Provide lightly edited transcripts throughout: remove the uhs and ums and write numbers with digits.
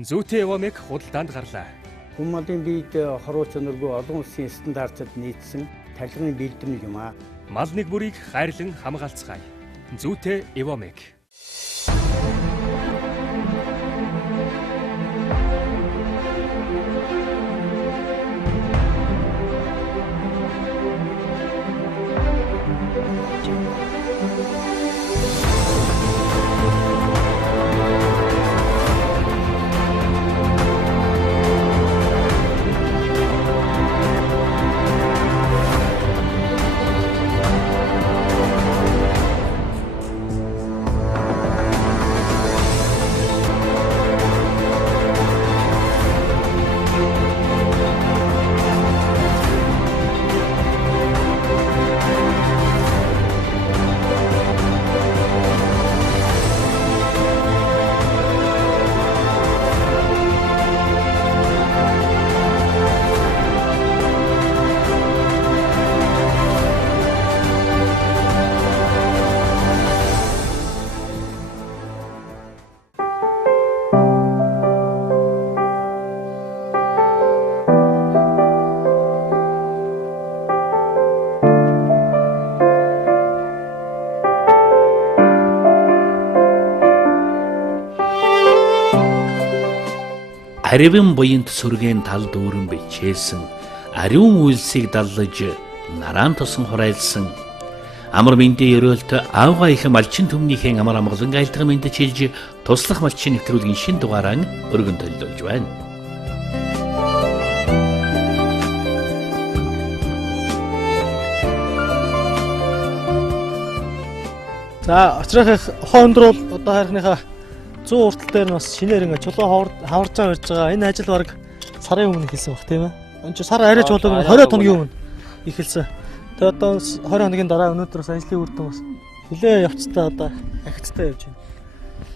Зүйтэй Эвомек худалдаанд гарлаа. Хүмүүлийн биед хоруу чанаргүй олон улсын стандартад нийцсэн тархины бэлтгэн юм аа. Малны бүрийг хайрлан хамгаалцгаая. Зүйтэй Эвомек. Аривын буянт сүргийн тал дүүрэн бичээсэн ариун үйлсийг даллаж нараан тусан хурайлсан амар мэндийн ерөөлт аавга их малчин төмнийхэн амар амгалан айлтган мэнд чилж туслах малчин нэвтрүүлгийн шин дугаараа өргөн төлөвлөж байна. За очрох хоондрол одоо хайрхныхаа 100 уртал дээр нь бас шинээр ингээ чулуу хаварж байгаа. Энэ ажил баг сарын өмнө эхэлсэн баг тийм ээ. Энэ ч сар арайч болоо 20 хоногийн өмнө эхэлсэн. Тэгээ одоо 20 хоногийн дараа өнөөдрөөс ажлын үр дүн бас нэлээ явцтай одоо агцтай явж байна.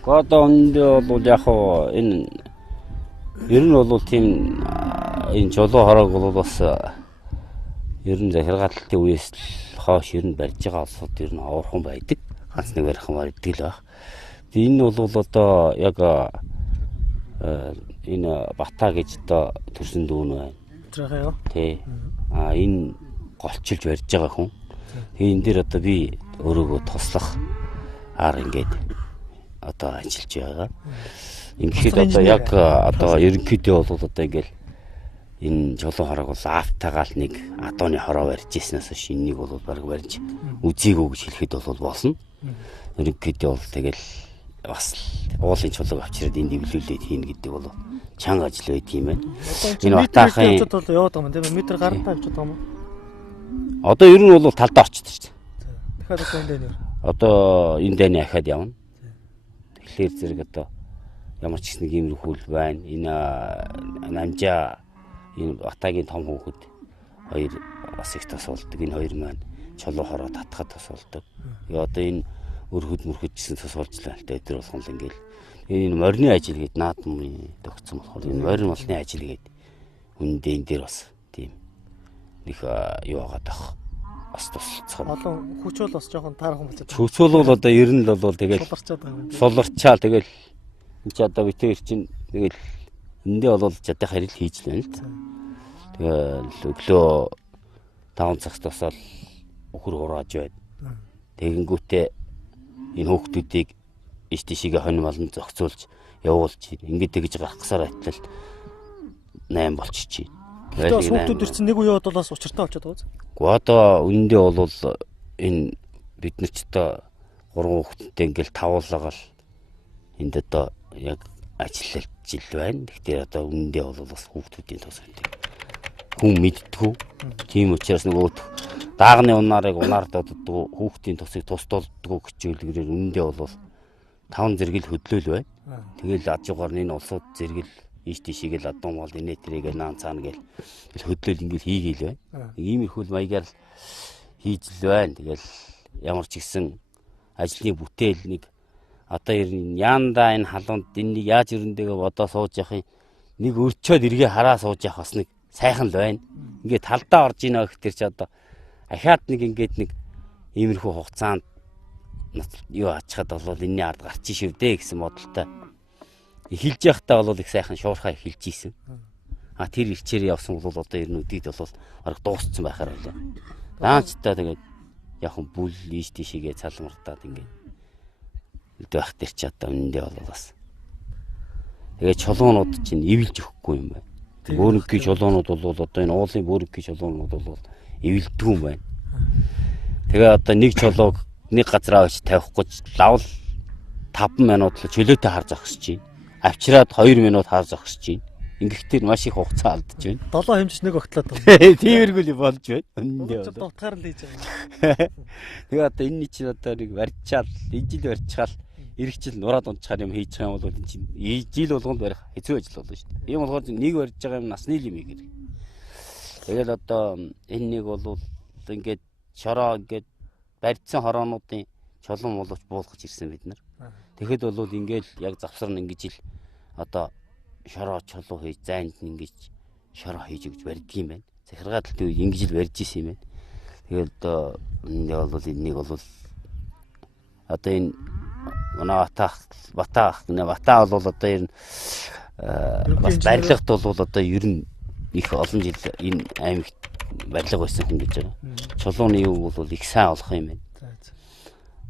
Гэхдээ одоо өндөө бол яг хоо энэ ер нь бол тийм энэ чулуу хороог бол бас ер нь захиргаалтын үеэс л хойш ер нь барьж байгаа улсууд ер нь авархан байдаг. Ганц нэг барихмаар идэг л баг. Энэ бол одоо яг энэ Бата гэж одоо төрсөн дүүн байна. Тэрхээ юу? Тий. Энэ голчилж барьж байгаа хүн. Энэ дээр одоо би өөрийгөө туслах ар ингээд одоо ажиллаж байгаа. Ингээд одоо яг одоо ерөнхийдөө бол одоо ингээд энэ чулуу хороог бол автагаал нэг адууны хороо барьж ирснээс шинийг бол баг барьж үзээгүй гэж хэлэхэд бол болно. Ерөнхийдөө бол тэгэл бас уулын чулууг авчираад энд дэвлүүлээд хийнэ гэдэг бол чанга ажил байт юм байна. Энэ батаахын явцад бол яваад байгаа юм тийм метр гарантаа авчиж байгаа юм уу? Одоо ер нь бол талдаа орчдөг шүү дээ. Дахиад одоо энэ дээр. Одоо энэ дэний ахаад явна. Тэгэхээр зэрэг одоо ямар ч нэг юм хөл байна. Энэ намжаа энэ Батагийн том хүүхэд хоёр бас их тосолдог. Энэ хоёр маань чулуу хороо татхад тосолдог. Одоо энэ өрхөд мөрхөдсэн тус болж л байна. Тэр болгон л ингээл энэ морины ажил гээд наадмын тогтсон болохоор энэ морин болны ажил гээд үндэ энэ дээр бас тийм нэг юу агаад ах бас тусалцсан. Олон хүчөөл бас жоохон таархан болчиход. Хүчөөл бол одоо ер нь л бол тэгэл суларчаад байгаа юм. Суларчаал тэгэл энэ ч одоо битээр чинь тэгэл эндээ бол жадах харил хийж л байна л да. Тэгэл өглөө 5 цагт тусаал өхөр хурааж байна. Тэгэнгүүтээ энэ хүүхдүүдийг иш тишигээ хонь малн зохицуулж явуулж ингэж тэгж гарах гэсаар байтал 8 болчихчих. Тэгээд хүүхдүүд ирсэн нэг үе бодлоос учиртай болчиход байгаа. Гэхдээ одоо үндэ бол энэ бид нар ч одоо 3 хүүхэдтэй ингээл тавуулаагаал энд одоо яг ажиллаж ил байна. Тэгэхээр одоо үндэ бол бас хүүхдүүдийн тус байдаг. Хүн мэддэггүй. Тийм учраас нөгөө даагны унаарыг унаар доддгоо хүүхдийн тусыг тусдуулдгоо хичээлгэрээр үндэ бол 5 зэрэгэл хөдлөөл байна. Тэгэл ажуугаар энэ улсууд зэрэгэл ийш тийшээгээл адуун бол инээ тэрийгээ наан цаана гээл хөдлөөл ингээл хийгээл байна. Иймэрхүү маягаар л хийж л байна. Тэгэл ямар ч ихсэн ажлын бүтээл нэг одоо яанда энэ халуунд энэ яаж өрөндөгөө бодоо сууж явах нэг өрчөөд эргээ хараа сууж явах бас нэг сайхан л байна. Ингээд талдаа орж ийнэ гэхтэр чи одоо ахаад нэг ингээд нэг иймэрхүү хугацаанд юу ачхад бол энэний ард гарч ишвдэ гэсэн бодолтой эхэлж явахдаа бол их сайхан шуурхаа эхэлж ийсэн. Тэр ирчээр явсан бол одоо ер нь өдийд бол арга дууссан байхаар байлаа. Даанчтаа тэгээд яг хүн бүл ийш тийшээгээ цалмартаад ингээд үлдэх байх тэр ч одоо үнэндээ бол бас. Тэгээд чулуунууд чинь эвэлж өгөхгүй юм байна. Бөөрөнгийн чулуунууд бол одоо энэ уулын бөөрөнгийн чулуунууд бол эвэлдэг юм байна. Тэгээ одоо нэг чулууг нэг газар авч тавихгүй лавл 5 минут л чөлөөтэй харж зогсож байна. Авчираад 2 минут харж зогсож байна. Ингэхдээ маш их хугацаа алдаж байна. 7 хэмжиж нэг огтлаад байна. Тиймэрхүү л болж байна. Үнэндээ бол дутгаар л хийж байгаа. Тэгээ одоо энэний чинь одоо нэг барьчаал, ижил барьчаал, ирэх жил нураад унчаар юм хийж байгаа юм бол энэ чинь жил болгонд барих хэцүү ажил болно шүү дээ. Ийм болохоор нэг барьж байгаа юм насны юм ийм. Тэгэл одоо энэ нэг бол ингээд шороо ингээд барьцсан хороонуудын чулуун боловч буулгаж ирсэн бид нар. Тэгэхэд бол ингээл яг завсар нь ингэж ил одоо шороо чулуу хийж зайнд ингэж шороо хийж өгч барьдаг юм байна. Захиргаат л ингэж л барьж исэн юм байна. Тэгээд одоо энэ бол энийг бол одоо энэ манай бата бол одоо ер нь бас барилгад бол одоо ер нь их олон жил энэ аймагт барилга байсан хүн гэж байгаа. Чулууны юу бол их сайн олох юм байна.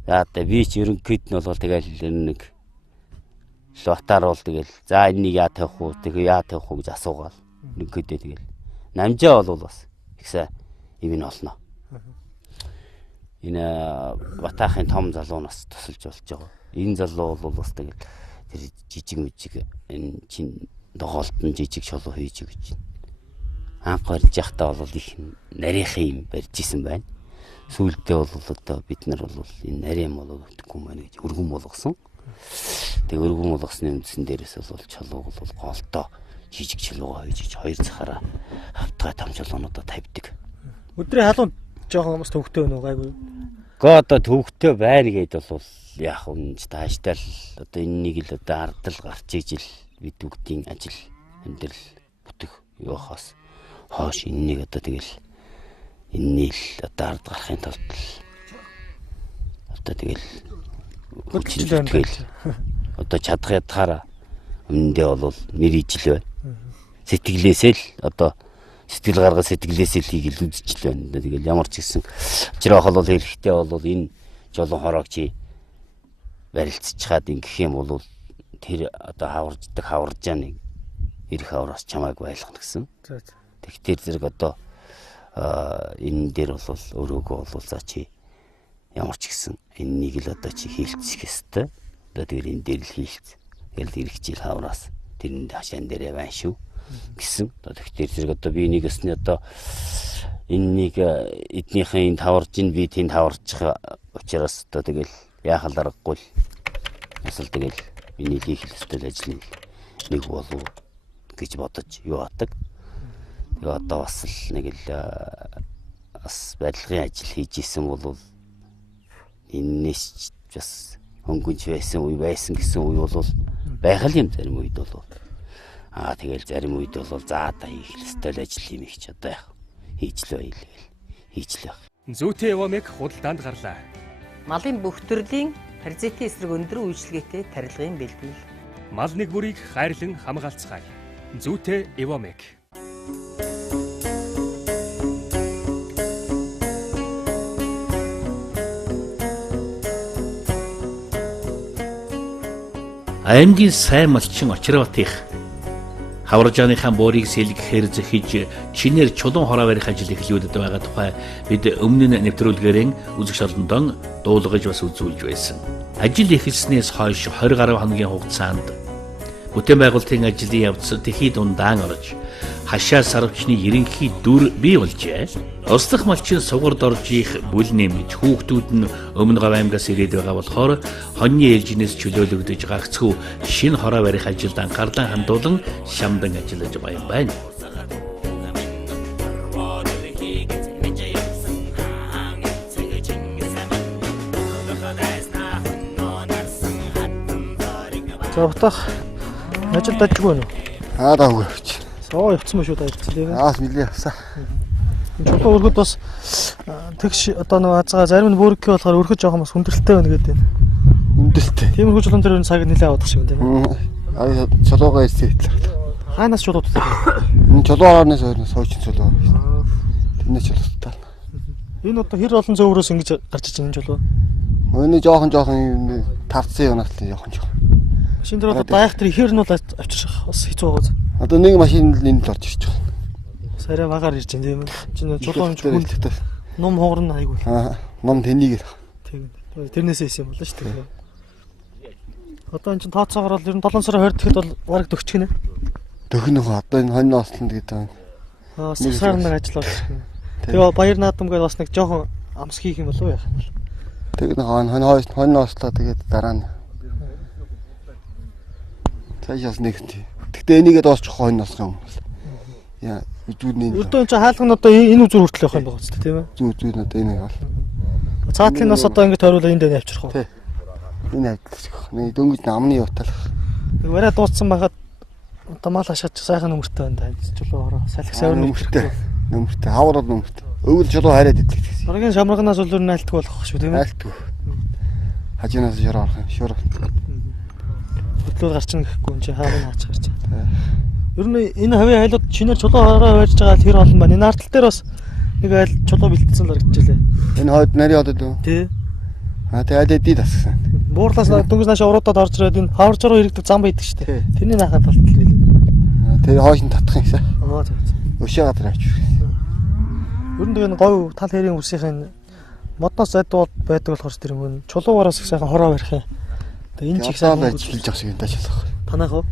За одоо би ч ерөнхийд нь бол тэгэл нэг лотаар бол тэгэл за энийг яа тавих уу тэгээ яа тавих уу гэж асуугаал. Ерөнхийдөө тэгэл намжаа бол бас их сайн юм нь олно. Энэ батахын том залуунаас тусалж болж байгаа. Энэ залуу бол бас тэгэл тэр жижиг мүжиг энэ чин доголтон жижиг чулуу хийж өгч байна. Анх барьж явахдаа бол их нарийнхан юм барьж исэн байна. Сүүлдээ бол одоо бид нар бол энэ нарийн болоо өгдөхгүй маань гэж өргөн болгосон. Тэгээ өргөн болгосны үндсэн дээрээс бол чулуу бол голтоо жижиг чулуугаа хийж хоёр цахаараа хавтгай том чулуунуудаа тавьдаг. Өдрийн халуун жоохон бас төвхтэй байна уу гайгүй. Гэхдээ одоо төвхтэй байна гэдээ бол яг үнж тааштай л одоо энэнийг л одоо ардл гарч ижил бид бүгдийн ажил амьдрал бүтэх явахаас хоош энэнийг одоо тэгэл энэний л одоо ард гарахын тулд одоо тэгэл одоо чадах ядахаараа өмнөдөө бол нэр ижил байна. Сэтгэлээсээ л одоо сэтгэл гаргаж сэтгэлээсээ л хийгээл үзчихл байна. Тэгэл ямар ч гэсэн очроо хол хэрэгтэй бол энэ жолон хороог чи барилцчихад ингэх юм бол тэр одоо хаварж нэг ирэх хавраас чамайг байлгах гэсэн. Тэгэхээр зэрэг одоо энэ дээр бол өрөөгөө бол за чи ямар ч гэсэн энэнийг л одоо чи хийлцэх ёстой. Одоо тэр энэ дээр л хийлц. Тэгэл ирэх жил хавраас тэрний хашаан дээрээ байна шүү гэсэн. Тэгэхээр зэрэг одоо би энийг өсний одоо энэнийг эднийхэн энд хаварж ин би тэнд хаварчих учраас одоо тэгэл яахал аргагүй бас л тэгэл миний хийх ёстой ажлын нэг болов гэж бодож юу атаг. Тэгээ одоо бас л нэг л бас барилгын ажил хийж исэн бол энэс бас хөнгөнч байсан гэсэн үе бол байх юм зарим үед бол тэгэл зарим үед бол за та хийх ёстой ажил юм их ч одоо яах хийж л байх. Зүйтэй явамыг худалдаанд гарлаа. Малын бүх төрлийн паразитын эсрэг өндөр үйлчлэгээтэй тарилгын бэлтгэл. Мал нэг бүрийг хайрлан хамгаалцгаая. Зүйтэй явамыг. Аймгийн сайн малчин Очирбатих хаваржааныхаа буурийг сэлгэхээр зэхиж чинээр чулуун хороо барих ажил эхлүүлээд байгаа тухай бид өмнө нь нэвтрүүлгээрэн үзэг шалгандон дуулгаж бас үзүүлж байсан. Ажил эхэлснээс хойш 20 гаруй хоногийн хугацаанд бүтээн байгуулалтын ажлын явц тэхий дундаан орж хашаа сарвчны ерөнхий дүр бий болжээ. Услах малчин сугард орж их бүл нэмж хүүхдүүд нь өмнө Гав аймгаас ирээд байгаа болохоор хоньны ээлжинээс чөлөөлөгдөж гагцхүү шинэ хороо барих ажилд анхаарлаа хандуулан шамдан ажиллаж байгаа юм байна. За батах ажил дажгүй байна уу? Даагүй явчих. Соо явцсан шүү дээ тийм ээ. Нилээ явсаа. Чулуу өргөд бас тэгш одоо нэг азгаа зарим нь бүрэг болохоор өргөж жоохон бас хүндрэлтэй байна гэдэг. Хүндрэлтэй. Тиймэрхүү чулуун дээр цаг нэлээд авах шиг байна тийм ээ. Аа чулуугаа ирсэйтлээ. Хаанаас чулуудтай? Энэ чулуугаарнаас суучин чулуу. Тэрний чулуутай. Энэ одоо хэр олон зөөврөөс ингэж гарч иж байгаа энэ чулуу? Өнөө жоохон юм тавцсан юм наслаа жоохон. Машин дээр одоо гайхтар ихээр нь бол авчирах бас хэцүү байгаа. Одоо нэг машин л энд л орж ирж байгаа. Сарай багаар ирж байна тийм ээ. Чинь чулуу юм чулуу. Ном хоорн айгүй. Ном тэнийг л. Тийм. Тэрнээсээ исэн юм болно шүү дээ. Одоо энэ чинь тооцоогоор бол ер нь 7 сарын 20 гэхэд бол бараг дөгчих нэ. Дөхнөх одоо энэ хонь нослонд гэдэг. Сар нэг ажил болж байна. Тэгээ баяр наадам гэдээ бас нэг жоохон амс хийх юм болов яах юм бол. Тэгээд хонь нослоо тэгээд дараа нь. Цаашаас нэгт. Гэтэ энийгээ дуусчих хонь носох юм. Яа, үзүүрний. Өрдөө энэ хаалга нь одоо энэ үзүүр хүртэл явах юм байна үстэй тийм ээ. Зүү надаа энэ бол. Цаатлын нас одоо ингэ тойруулаа энэ дээр авчрах уу? Тий. Энэ авчих. Нэг дөнгөж намны уталах. Нэг барай дууссан байхад одоо мал хашаач сайхан нөмөртэй байна. Чулуу ороо салхи савир нөмөртэй. Нөмөртэй. Хаврал нөмөртэй. Өвөл чулуу хараад идэг гэсэн. Баргийн шамрагнаас бол өөр найлтгүй болох шүү тийм ээ. Найлтгүй. Хажуунаас шор орох юм. Шор. Хөдлөл гарчин гэхгүй энэ чинь хаавын хаач гарч байна. Ер нь энэ хавийн айлууд шинээр чулуу ороо байж байгаа хэр олон байна. Энэ артал дээр бас нэг айл чулуу бэлтсэн л харагдчихлээ. Энэ хойд нарийн одод үү? Тий. Тэгээд дэдий тассан. Буурлаас дөнгөж наашаа уруудаад орж ирээд энэ хавар журуу иргэдэг зам байдаг шүү дээ. Тэрний наахад талтал. Тэгээ хойш нь татах юмсаа. За. Өшөө гадар авчих. Ер нь тэгээ говь тал хэрийн үрсийн модноос зайдууд байдаг болохоор тэр юм чулуугаараас их сайхан хороо барих юм. Тэгээ энэ чиг сайн байж хэлж авах шиг энэ таашаалах. Танайх уу?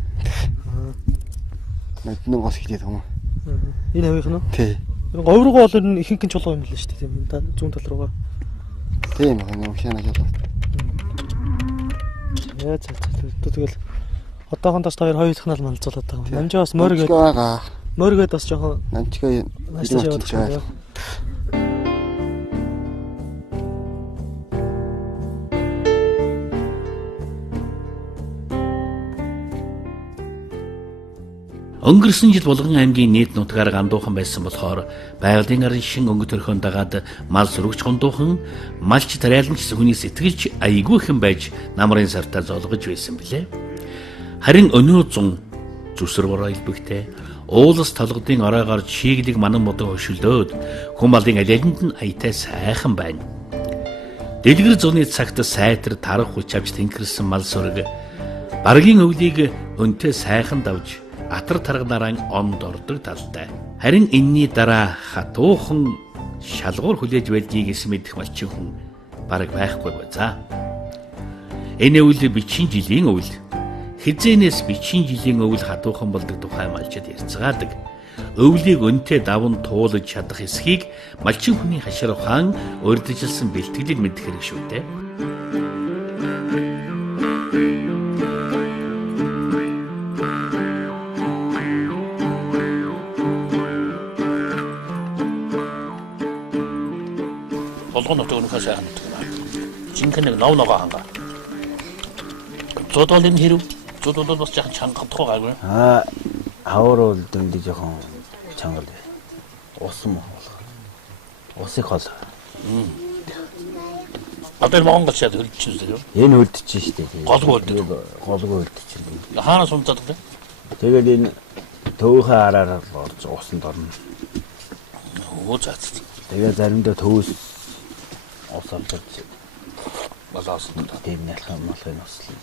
Нэг гос хэлээд юм. Энэ хавийнх нь уу? Тий. Говь руугаа бол энэ ихэнх чулуу юм л шүү дээ тийм зүүн тал руугаа. Тийм байна машина жолоо. Яа тэгэл одоохондоос хоёр дахь нь л манлцуулаад байгаа юм. Намжаа бас моргээд байгаа. Моргээд бас жоохон намчгаа яваад. Өнгөрсөн жил Булган аймгийн нийт нутгаар гандуухан байсан болохоор байгалийн арын шин өнгө төрхөнд дагаад мал сүргэж хундуухан малч тариаланч хүнээс итгэж айгүйхэн байж намрын сартаа золгож байсан билээ. Харин өнөө зун зүсргороо илбэгтэй уулас толгодын оройгоор чиглэг манан модон хөшөлдөөд хүмүүлийн алинд нь аятай сайхан байна. Дэлгэр зуны цагт сайтар тарах хүч авч тэнхэрсэн мал сүрэг баргийн өвлийг өнтэй сайхан давж атар тарганараа онд ордог талтай. Харин энэний дараа хатуухан шалгуур хүлээж байдгийг эс мэдэх малчин хүн бараг байхгүй байзаа. Энэ үйл бичийн жилийн үйл. Хизээнээс бичийн жилийн өвөл хатуухан болдог тухай малчид ярьцгаадаг. Өвлийг өнтэй даван туулж чадах эсхийг малчин хүний хашир ухаан урьдчилсан бэлтгэлийг мэдэх хэрэг шүү дээ. Болгон нутаг өнөхөө сайхан нутаг байна. Жинхэнэ нэг нов ногоо хангаа. Зодолын хэрв зодол бас жаахан чангадахгүй гайгүй. Хавар бол дэмдээ жоохон чангал. Усан болох. Усыг хол. Одоо Монгол чад хөлдчихсэн юм. Энэ хөлдчихсэн шүү дээ. Голгүй хөлдчихсэн. Хаанаас унтаад вэ? Тэгээд энэ төвийнхээ араараа орж усанд орно. Оо заац. Тэгээд заримдаа төвөөс ус авч балаас нь тийм ялхан малхын услаа.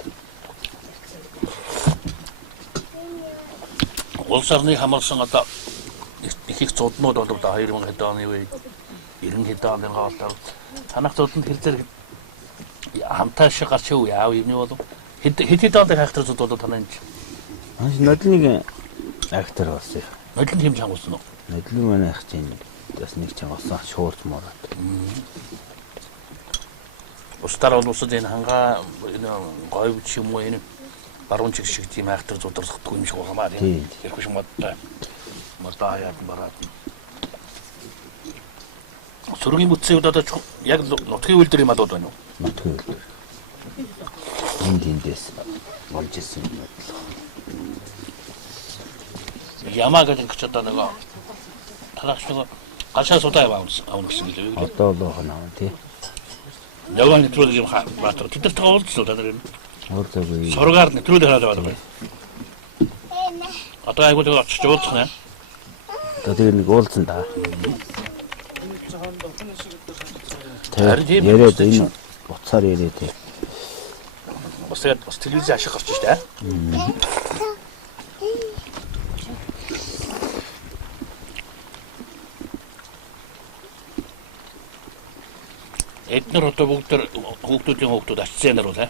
Улс орны хамарсан одоо их зоднууд бол 2000 хэд оны үед 90 хэд оны гол танах зодонд хэлзэр хамтаа шиг гарч яав юм болов хэд оны хайхтар зод бол танаа энэ нодлын актер болсон. нодлын тийм чангуулсан уу? Нодлын манай ах чинь бас нэг чангуулсан шуурч мороод. Устар улсад энэ хангаа говь ч юм уу энэ баруун чиг шиг тийм хайхтар зодорлохдгүй юм шиг байгаамаа тийм. Ярих юм бодтой. Модаа яад бараад. Сүргийн бүтцийг одоо яг нутгийн үйлдвэр юм аа байна уу? Нутгийн үйлдвэр. Эндээс болж ирсэн юм байна. Ямаа гэдэг ч одоо нэг танаас нэг гашаа суудаа авах гэсэн юм лээ. Одоо л хоноо тий. Яваа нэтрүүл юм хаа баатар. Тэд нар уулзлаа даа. Өөртөө сургаар нэтрүүл хараад байгаа. Одоо айгуу л очиж уулзах нэ. Одоо тэр нэг уулзсан да. Харин тийм яриад энэ уцаар яриад тий. Бас телевиз ашиг гарч штэ. Эднэр одоо бүгд хүүхдүүд очсон нар уу те?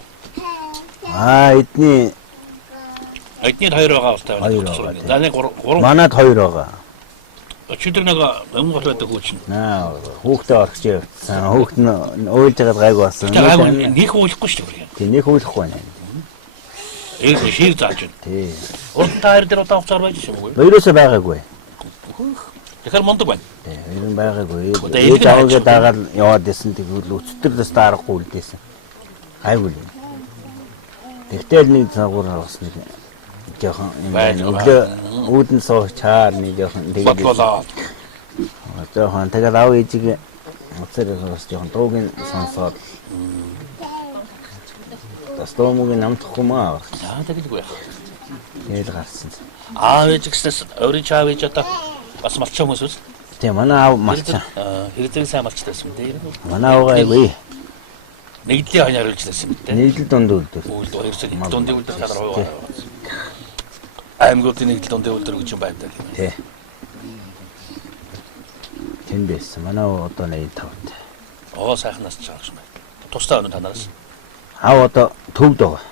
Эдний хоёр байгаа бас таа. За нэг 3. Манад 2 байгаа. Өчигдөр нэг өмнө гол байдаг хүүчин. Хүүхдээ орчих явсан. Хүүхд нь уйлж байгаад гайгүй болсон. Нэг уулахгүй шүү дээ. Тий, нэг уулахгүй байна. Шийг зааж байна. Тий. Урд таар дээр удаан хугацаар байж юм уу? Хоёроосоо байгаагүй. Тэгэхээр мундаг байна. Тий, хоёр нь байгаагүй. Ээж аваагаа дагаад яваад исэн тэгвэл өчтөр дэс дарахгүй үлдээсэн. Гайгүй л. Тэгтэл нэг цагуур бас нэг жоохон юм байна. Өглөө үүдэн сууч чаар нэг жоохон тэгээд бодлоо. жоохон тэгээд аав ээжиг уцаараас жоохон дуугийн сонсоод тастомгийн намтахгүй маа. Тэгэлгүй. Тэгээд гарсан. Аав ээж гэснээс өөрийн чаав ээж одоо бас малчаа хүмүүс үү? Тийм манай аав малчаа. Хэрэгцээг сайн малчтайсан юм дээ. Манай аав айгүй. Нэгдлийн хойноор үйлчлсэн юм дээ. Нэгдэл дунд үлдээ. Үйлдэл дундын үйлдэл талаар хоо. Аймагуудын нэгдэл дундын үйлдэл гэж юм байдаг. Тий. Тэндээс манай аав одоо 85-тай. Сайхнаас чарах юм байна. Тустай өнө танараас. Аав одоо төвд байгаа.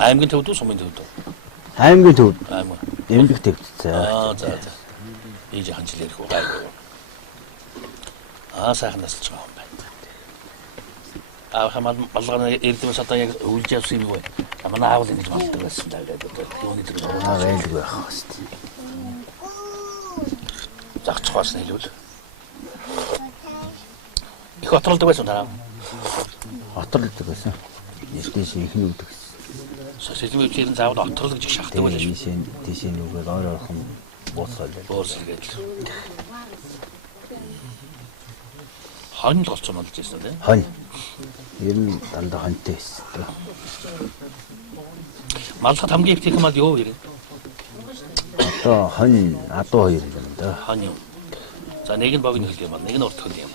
Аймгийн төвд үү, сумын төвд үү? Аймгийн төвд. Аймаг. Эмдэх төвд. За. Ээж ханчил ярих уу гайгүй. Сайхнаас ч байгаа юм байна. Хамаад малгана эрдэмэс одоо яг өвлж явсан юм уу? Манай аав л ингэж малдаг байсан даа гэдэг. Юуны зэрэг байлгүй байх хэвчээ. Загч хаас хэлвэл. Их отролдог байсан дараа. Отролдог байсан. Нэстээс ихний үдэг. Социализмын үеийн заавал отрол гэж шахдаг байлаа шүү. Тийшээ нүгээр ойрхон бууцгаал. Бууцгаал. Хон л голцсон болж байсан тийм. Хон. Ер нь дандаа хонтой байсан. Малхад хамгийн их их мал юу вэ? Одоо хон адуу хоёр юм да. Хон юу? За нэг нь богино хөл юм аа, нэг нь урт хөл юм.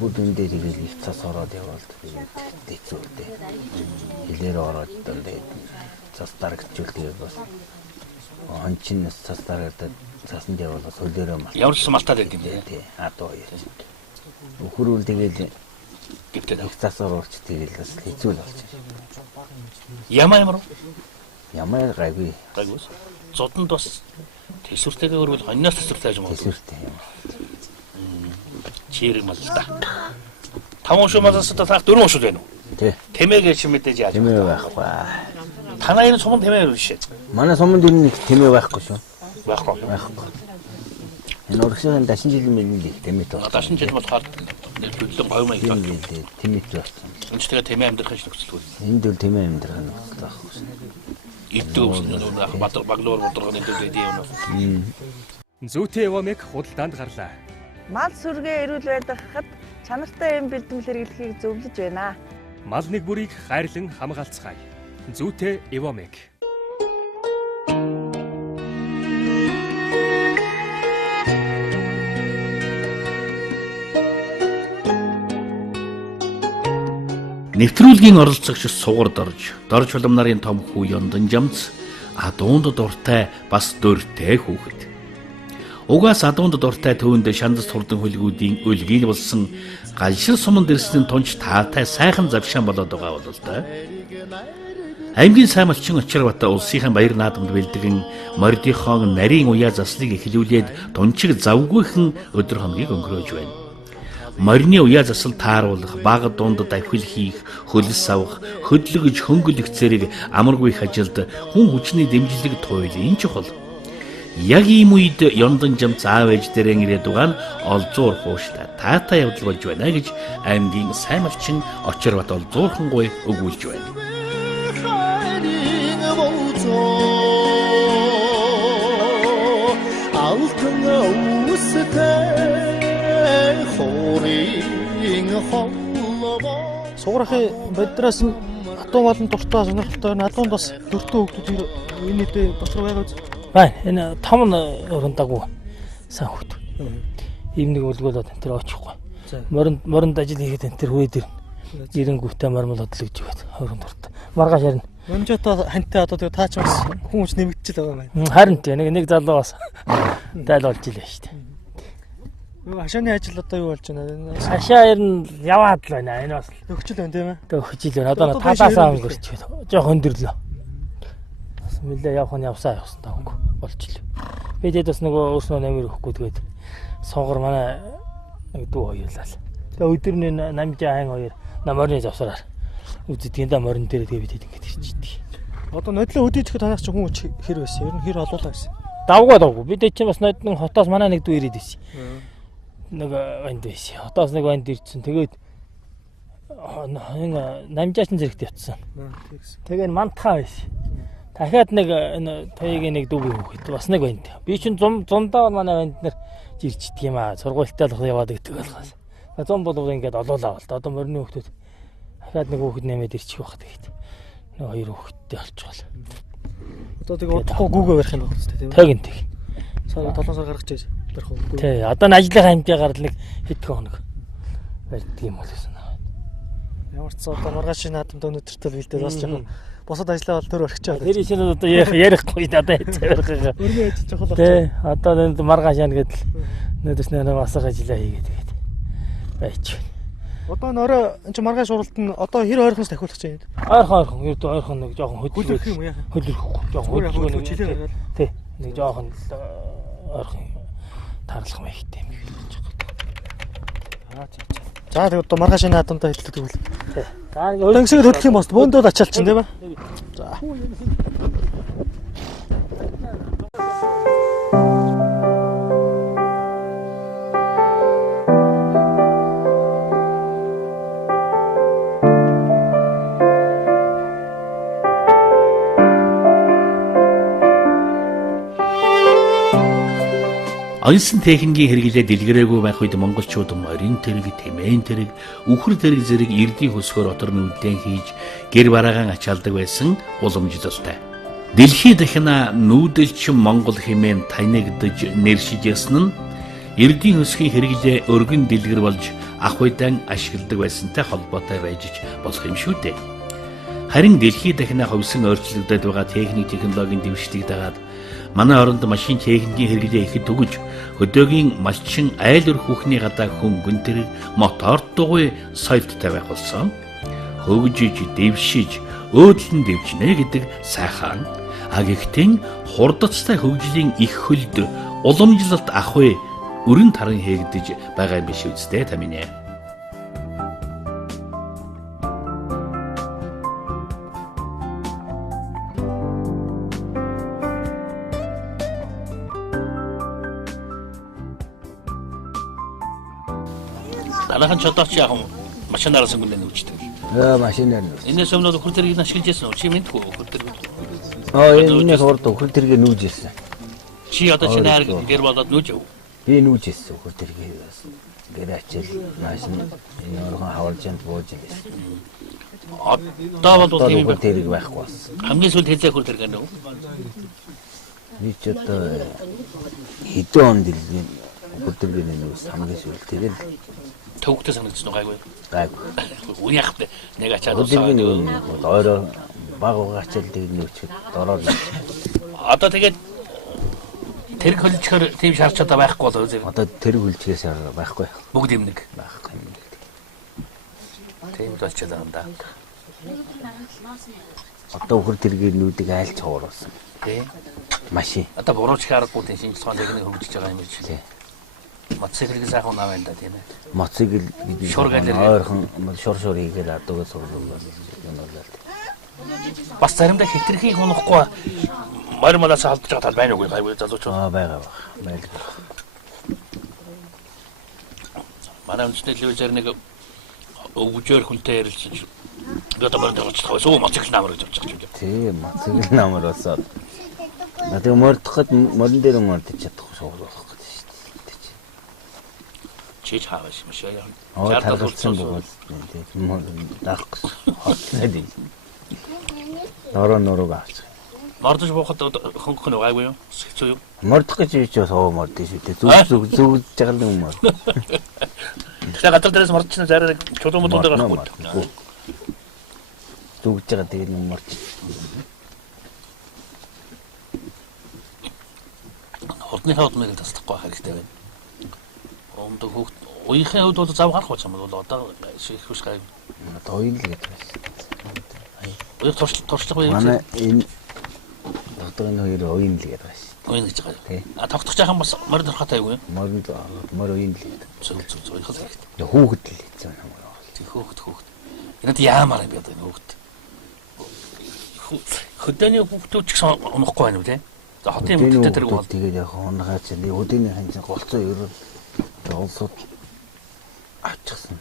Бүгд энэ дээр их цас ороод явбал хэцүүтэй. Хэлээр ороод дандаа цас дарагдчихвал бас хон чин цас дарагдаад цаснд явбал хөлөөрөө мал. Явуулсан малтаад байдаг юм дээ. Тий, адуу хоёр. Өхөрүүл тэгээд гиптэд их цас оролч тэгээд бас хэцүү л болж байна. Ямар Ямар гайгүй. Гайгүйс. Зодонд бас төсвөртэйгээ өргөл хоньноос төсвөртэй юм уу? Төсвөртэй юм. Чирэг мал л да. 5 ушуу малаас та 4 ушуу байна уу? Тий. Тэмээгээ чи мэдээж яаж? Тэмээ байхгүй. Танай энэ сумын тэмээ юу шээ? Манай суманд ер нь тэмээ байхгүй шүү. Байхгүй. Энэ урагшийн дашин жилийн мэлэн тэмээ тоо. Дашин жил болохоор төлөв говь маяг тэмээ тоосон. Энд ч тэгээ тэмээ амьдрах гэж нөхцөлгүй. Энд бол тэмээ амьдрах нөхцөл байхгүй шүү. Иддэг баглуур бодрогны дэвдээ юм. Зүйтэй Эвомек худалдаанд гарлаа. Мал сүргээ эрүүл байдаг хад чанартай юм бэлтгэл хэрэглэхийг зөвлөж байна. Мал нэг бүрийг хайрлан хамгаалцгаая. Зүйтэй Эвомек. Нэвтрүүлгийн оролцогч сугар дорж улам нарын том хүү ёндан жамц адуунд дуртай бас дөртэй хүүхэд. Угаас адуунд дуртай төвөнд шандас хурдан хөлгүүдийн өлгийг болсон галшир суманд ирсэн тунч таатай сайхан завшаан болоод байгаа бол та. Аймгийн сайн малчин Очирбат улсынхан баяр наадамд бэлдгэн мордихон нарийн уяа заслыг эхлүүлээд тунчиг завгүйхэн өдөр хоногийг өнгөрөөж байна. Морины уяа засал тааруулах, бага дунд давхил хийх, хөлс авах, хөдлөгж хөнгөлөх зэрэг амаргүй их ажилд хүн хүчний дэмжлэг туйлын чухал. Яг ийм үед ёндан жамц аав ээж дээрээ ирээд байгаа нь олзуур хууштай таатай явдал болж байна гэж аймгийн сайн малчин Очирбат олзуурхан гуй өгүүлж байна. Сугарахын бодроос нь Адуун болон дуртай сонирхолтой байна. Адуунд бас 4 хүүхдүүд энэ үедээ дотроо байгаа үз. Байна. Энэ 5 өрөндаггүй сайн хүүхд. Ийм нэг үлгээлээд энэ төр очихгүй. Моринд ажил хийгээд энэ төр хөөд ирэнгүүтээ мармал бодлогж байгаад хөрөнд дуртай. Маргааш харин. Өнжөөтэй хантай одоо тэгээ таач бас хүмүүс нэмэгдчихэл байгаа юм байна. Харин тийм нэг залуу бас дайл болж илээ шүү дээ. Хашааны ажил одоо юу болж байна? Хашаа ер нь яваад л байна. Энэ бас өгчл байна тийм ээ. Өгчл байна. Одоо таалаасаа өнгөрч байна. Жох өндөрлөө. Бас нэлээ явах нь явсан таагүй болчихлоо. Бидэд бас нөгөө өөрснөө намир өгөхгүй тэгээд сонгор манай нэг дүү хоёулаа л. Тэгээ өдөр нь намжаа хан хоёр наморны завсараар үзэдгийн да морин дээр тэгээ бидэд ингэж ирчихдэг. Одоо нодлоо өдөөжих танаас ч хүн хэр байсан? Ер нь хэр олоолаа гэсэн. Давгүй. Бид чинь бас нодны хотоос манай нэг дүү ирээд байсан. Нэг ванд байсан. Хотоос нэг ванд ирсэн. Тэгээд намжаачин зэрэгт явцсан. Тэгээ мантхаа байсан. Дахиад нэг энэ тоёгийн нэг дүүгийн хүүхэд бас нэг ванд. Би чинь зундаа манай ванд нар жирчдэг юм аа. Сургуультай л яваад гэдэг болохоос. Зун болов ингээд олоолаа бол. Одоо морины хүүхдүүд дахиад нэг хүүхэд нэмээд ирчих واخ тэгээд. Нэг хоёр хүүхэдтэй болчихвол. Одоо тэгээ удахгүй гүүгээ барих юм байна үстэй тийм ээ. Тэг. Сар 7 сар гаргаж байж барих уу? Тий. Одоо н ажлынхаа хэмжээгээр л нэг хэдхэн хоног барьдаг юм бол гэсэн. Ямар ч цаа одоо маргааш наадамд өнөдөртөө бэлдээд бас жоохон босод ажиллаа бол төр орчих чад. Тэр чинь одоо ярихгүй одоо хэцээ. Өргөө хийж жоохон болчих. Тий. Одоо энэ маргааш яана гэдэл өнөдөрс нэг асах ажиллаа хийгээд тэгээд байж. Одоо нөрөө энэ чинь маргааш уралт нь одоо хэр ойрхоноос дахиулах гэж байна? Ойрхон нэг жоохон хөдөлгөх юм яа. Хөдөлгөхгүй. Жоохон хөдөлгөх жилээ гаргаад. Тий. Нэг жоохон ойрхон таарлах маягтай юм гэж байна. За тэгээд одоо маргааш наадамдаа хэлдэг тэгвэл. Тий. За өнгөсөд хөдлөх юм бас бөөндөө ачаалчин тийм ээ. За. Онцон техникийн хэрэглээ дэлгэрээгүй байх үед монголчууд морин тэрэг, тэмээн тэрэг, үхэр тэрэг зэрэг эрдийн хөсгөөр отор нүдэн хийж гэр бараагаан ачаалдаг байсан уламжлалтай. Дэлхий дахина нүүдэлч Монгол хэмээн танигдж нэршиж ясан нь эрдийн хөсгийн хэрэглээ өргөн дэлгэр болж ах уйдан ашигладаг байсантай холбоотой байж болох юм шүү дээ. Харин дэлхий дахина ховсон өөрчлөгдөд байгаа техник технологийн дэвшлиг дагаад манай оронд машин техникийн хэрэглээ ихэд төгөж хөдөөгийн малчин айл өр хүүхний гадаа хөнгөн тэрэг мотор дугуй соёлттой байх болсон. Хөгжиж, дэвшиж, өөдлөн дэвчнэ гэдэг сайхан агигтэн хурдцтай хөгжлийн их хөлд уламжлалт ахуй өрн таран хээгдэж байгаа юм биш үстэй таминэ. Алахан чодооч яг машинаар сонгоно нүчтэй. Машинаар. Энэс өмнө үхэр тэргийг ашиглаж байсан уу? Чи мэдгүй үхэр тэрэг. Энэ хурд үхэр тэргийг нүүж ирсэн. Чи одоо чи наар гэр болоод нүүж яв. Би нүүж ирсэн үхэр тэргийг бас. Гэр ачаал машин энэ орхон хаваржанд бууж ирсэн. Одоо бол тийм үхэр тэрэг байхгүй бас. Хамгийн сүүлд хэлээ үхэр тэрэг нөө. Би ч одоо хэдэн он дэлгэн үхэр тэргийг нүүс хамгийн сүүлд тэгэл төвхтэй санагдсан уу гайгүй. Гайгүй. Үгүй яах вэ? Нэг ачаад усаа. Орой баг угаачаал тэгээд нүчгэд дороор. Одоо тэгээд тэрэг хөлчгөр тийм шаарч одоо байхгүй болоо үзээ. Одоо тэрэг хөлчгээс байхгүй. Бүгд юм нэг. Байхгүй. Тийм болчихлоо юм да. Одоо үхэр тэргийг нүүдийг айлч хууруулсан. Тийм. Машин. Одоо бурууч харахгүй тийм шинжилгээ техник хөгжиж байгаа юм биш. Тийм. Моцикл сайхан наваа энэ тийм ээ. Моцикл гэдэг ойрхон шур хийгээл адуугаа сурлуулсан юм болоо. Бас заримдаа хитрхийг унахгүй мормолоос халдж байгаа тал байна уу гайгүй залууч. Байгаа. Манай үндэсний телевизээр нэг өвгөөр хүнтэй ярилцсан. Одоо морин дээр очих тавс моцикл намар гэж авчих юм. Тийм, моцикл намар болоод. Надад мордоход морин дээр мордож чадахгүй шуух. Чиж хаваш мшаа. Жарталсан бөгөөд тийм даах хотлоо. Нороо авч. Мордож буухад хөнгөх нь байгаагүй юу? Хэцүү юу? Мордох гэж чи соо мордсон шүү дээ. Зүг жагалан юм мор. Тэгээ гадар дээрээс мордчихна зараа чулуун модон дээр гарахгүй. Зүгж байгаа тэгээд юм морч. Ордныхаа удмыг таслахгүй хэрэгтэй байна. Ондоо хүүхд уяхын хувьд бол зав гарах гэж юм бол одоо шийх хүч гай. Одоо уян л гэдэг байсан. Уях туршлага уу? Манай энэ докторын хоёр уян л гэдэг байсан. Уян гэж байгаа. Тий. А тогтох жаахан бас морин дорхотой юу? Мор уян л гэдэг. Зөв уяхал хэрэгтэй. Хүүхэд л хийсэн юм аа. Тий хүүхэд. Энэд яамаар юм бэ хүүхэд. Хөдөөний хүүхдүүд ч гэсэн унахгүй байна уу те? За хотын хүүхдүүд тэр бол тэгээд яг хоногоо чинь хөдөөний ханчин голцоо ерөө олсод авчихсан.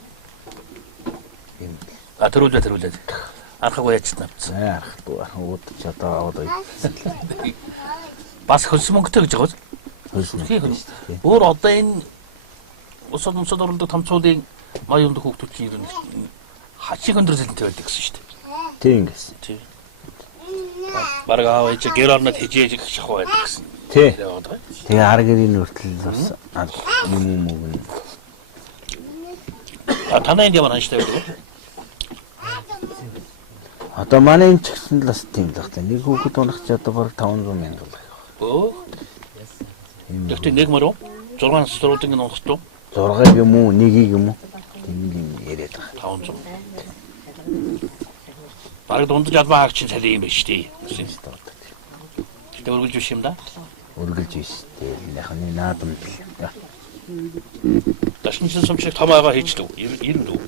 Юм. Тэрүүлээ. Архаг яачсан авчихсан. Архаг ууд ч одоо аваад. Бас хөлс мөнгөтэй гэж байгаа уу? Өөр одоо энэ усад оролдог тамцуудын маяунд хүүхдүүд чинь ер нь хачиг өндөрсөлттэй байдаг гэсэн шүү дээ. Тийм гэсэн. Тийм. Бараг аав ээж гэр орнод хижээж шахуу байдаг гэсэн. Тий. Тэгээ ар гэрийн хүртэл бас юм уу. Танай энэ ямар ханштай байдаг вэ? Одоо манай энэ ч гэсэн л бас тийм л байна. Нэг хүүхэд унах ч одоо бараг 500 мянга л байна. Оо. Тэгтээ нэг мөрөө 6 суруудын унах туу. 6 юм уу, 1 юм уу? Тийм яриад байгаа. 500. Бараг дундаж албаа хаагч цалин юм байна шүү дээ. Тэгтээ өргөлж биш юм да? Өргөлж биш. Яг нь наадам л. Дашин чин сумчиг том агаа хийжлээ. 90 дүү.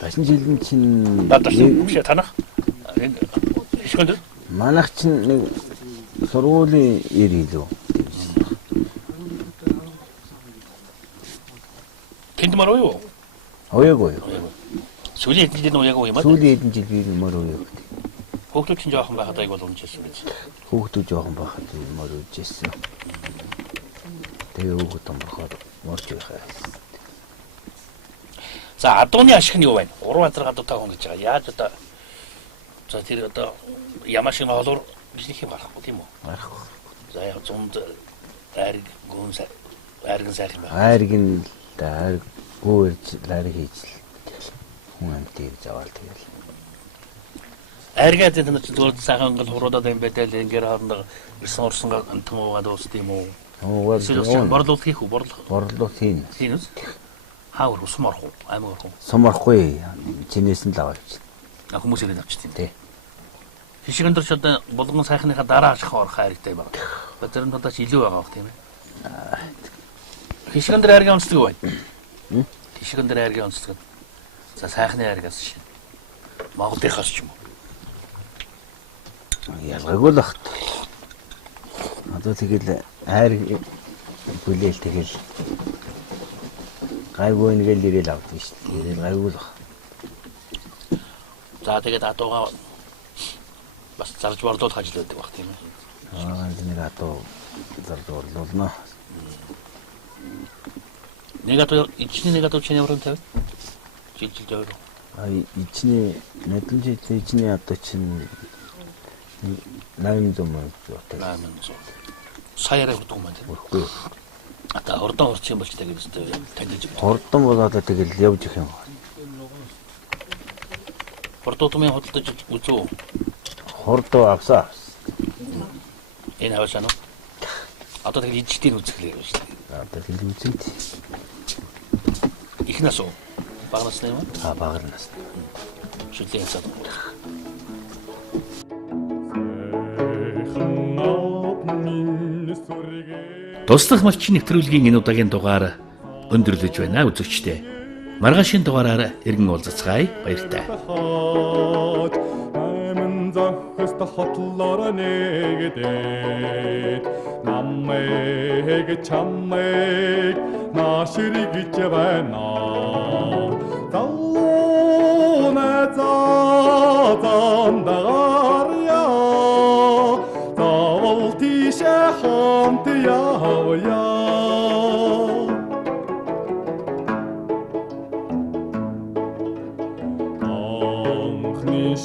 Дашин жилийн чин дашин бүхшээ танах. Энэ хишгөнд манайх чин нэг сургуулийн 90 илүү. Тэнд мар уу? Оёгоо. Сүүлийн хэдэн жил уяагүй юм аа. Сүүлийн хэдэн жил би мөр уяаг. Хүүхдүүд чинь жоохон байхад айгуул унжсэн биз. Хүүхдүүд жоохон байхад мөр уужсэн. Тэгээ хүүхэд томрохоор морч байхаа. За адууны ашиг нь юу вэ? 3 азар гадуутай хүн гэж байгаа. Яаж одоо за тэр одоо ямаш юм олоор бизнес юм гарахгүй тийм үү? Гарахгүй. За яг зунд айрг гүнс айргэн сайхан байна. Айргэн даа гүрж лар хийж хүн амтыг заваал тэгэл. Айргаад энэ зөвхөн сайхан гал хуруудад юм байтал ингээд хоорондоо ирсэн орсон антамуугаад дуусд юм уу? Борлуулах хийх үү? Борлуулах хийн. Тийм үү? Хавар усмарх уу? Аймаг орох уу? Сумархгүй. Чинээс нь л аваач. Хүмүүс ирээд авчих тийм. Тий. Хишиг өндөрч одоо болгон сайхныхаа дараа ашиг орох хайртай байна. Тэр нь одоо ч илүү байгаа бох тийм ээ. Хишиг өндөр айргийн онцлог юу байна? Хишиг өндөр айргийн онцлог. За сайхны айргаас шин. Монголынхаас ч юм уу. Ялгаагүй л багт. Одоо тэгэл айр бүлээл тэгэл гайгүй нэгэл ирээл авдаг шүү дээ. Ирээл гайгүй л баг. За тэгээд адуугаа бас зарж борлуулах ажил байдаг баг тийм ээ. Нэг адуу зарж борлуулна. Нэг адуу ичний нэг адуу чинь ямар үнэтэй вэ? Жил дээр. Ичний мэдлэмж ичний адуу чинь 800 мянга зүйтэй. 800. Саяараа хүрдэг юм байна. Хүрхгүй. Ата хурдан хурц юм болч тэгээд өстой тандиж байна. Хурдан болоод тэгэл явж их юм. Хурдуутмын худалдаж үзүү. Хурдуу авсаа. Энэ хавшаа нөө. Одоо тэгэл ижигтийн үзэхлээ юм шүү дээ. Одоо тэгэл үзээд. Их нас уу? Баг насны юм аа? Баг нас. Шүлээ цаад. Туслах малчин нэвтрүүлгийн энэ удаагийн дугаар өндөрлөж байна үзэгчдээ. Маргаашийн дугаараар иргэн уулзцгаая. Баяртай. хотлоор нэгдээд намайг чамайг наашригж байна. Тауна заандаря тавал тишэ хамт явя.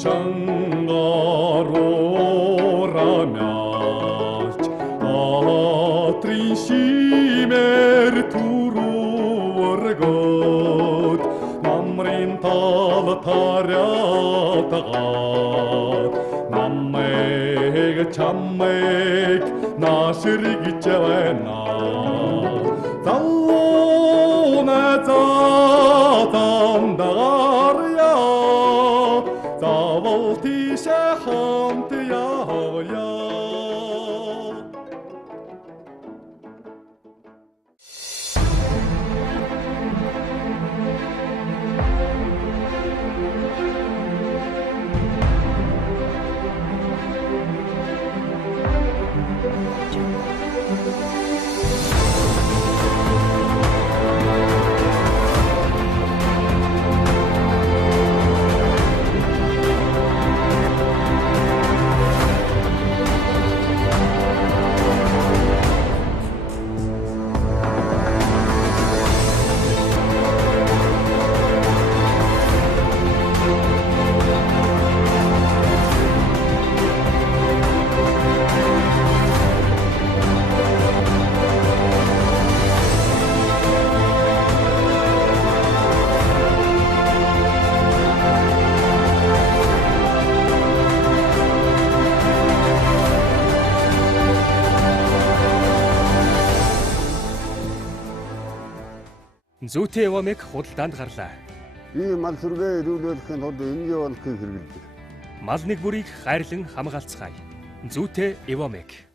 Шангару шимээр түрүүргөөд намрын тал тариатгаад намайг чамайг наашригч байна залууна затамдаря завал тийшээ хамт явъя. Зүйтэй Евамек худалдаанд гарлаа. Би мал сүргээ эрүүлүүлэхийн тулд энэний болгохыг хэрэгэлдэг. Мал нэг бүрийг хайрлан хамгаалцгаая. Зүйтэй Евамек.